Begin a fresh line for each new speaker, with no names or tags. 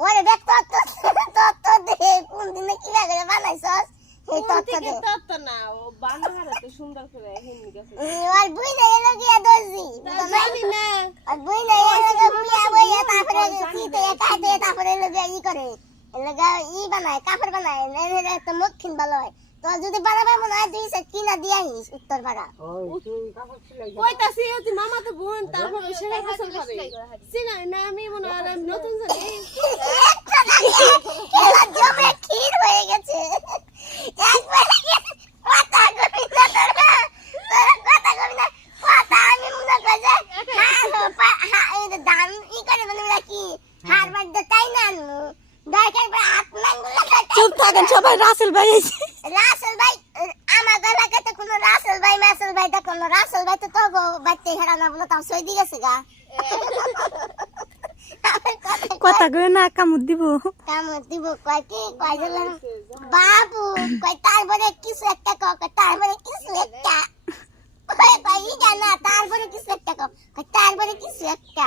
ওরে দেখ তত্ত্ব তত্ত্ব দে। কোন দিনে কি করে বানাইছস? এই তত্ত্ব দে।
তত্ত্ব না ও বানাহারে তো সুন্দর করে হিন্দি গেছে
ওর বুই না এলো গিয়া দর্জি।
জানি না।
আর বুই না এলো গিয়া বুইয়া বুইয়া তারপরে চিতে কাটে তারপরে এলো গিয়া ই করে। এলো গিয়া ই বানায় কাপড় বানায় নেনে তো মক্ষিন ভালো হয়। তো যদি বানাবে মনে হয় তুই সে কিনা দিয়া আইস উত্তর পাড়া
কইতাছি তুই মামা তো বোন তারপর সেটা পছন্দ করে। চিনাই না আমি মনে হয় নতুন জানি
এলা জমে ক্ষীর হয়ে গেছে একবারে কথা কবি না তোরা তোরা কথা কবি না কথা আমি মনে করি যে হ্যাঁ পা- হ্যাঁ, এই যে ধান ই করে মানে কি? হার বাড়িতে তাই না আনব দরকার হাত নাঙ্গুলা
চুপ থাকেন সবাই রাসেল ভাই এসে।
রাসেল ভাই আমার গলাকে তো কোনো রাসেল ভাই মাসেল ভাই তো কোনো রাসেল ভাই তো তো বাচ্চা হেরা না বলে তাও সই দিয়ে গেছে গা
কথা কয়ে। না কামড় দিব।
কামড় দিব কয় কি? কয় দিলাম বাবু কয় তারপরে কিছু একটা কও কয় তারপরে কিছু একটা। কয় কয় ই জানা তারপরে কিছু একটা কও কয় তারপরে কিছু একটা।